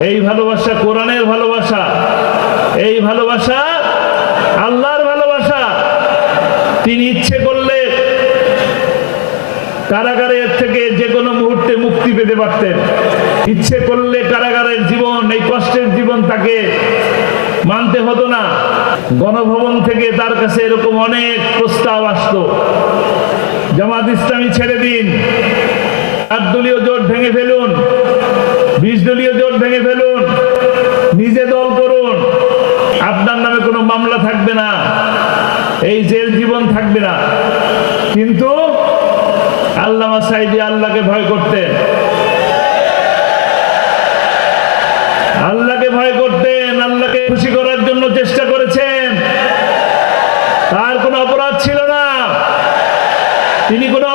এই ভালোবাসা কোরআনের ভালোবাসা, এই ভালোবাসা আল্লাহর ভালোবাসা। তিনি ইচ্ছে করলে কারাগারের থেকে যে কোনো মুহূর্তে মুক্তি পেতে পারতেন। ইচ্ছে করলে কারাগারের জীবন, এই কষ্টের জীবন তাকে মানতে হতো না। গণভবন থেকে তার কাছে এরকম অনেক প্রস্তাব আসতো, জামাত ইসলামী ছেড়ে দিন, 8 দলীয় জোট ভেঙে ফেলুন, 20 দলীয় জোট ভেঙে ফেলুন, নিজে দল করুন, আপনার নামে কোনো মামলা থাকবে না, এই জেল জীবন থাকবে না। কিন্তু আল্লামা সাঈদী আল্লাহকে ভয় করতেন, আল্লাহকে ভয় করতেন, আল্লাহকে খুশি করার জন্য চেষ্টা করেছেন। তার কোনো অপরাধ ছিল না, তিনি কোনো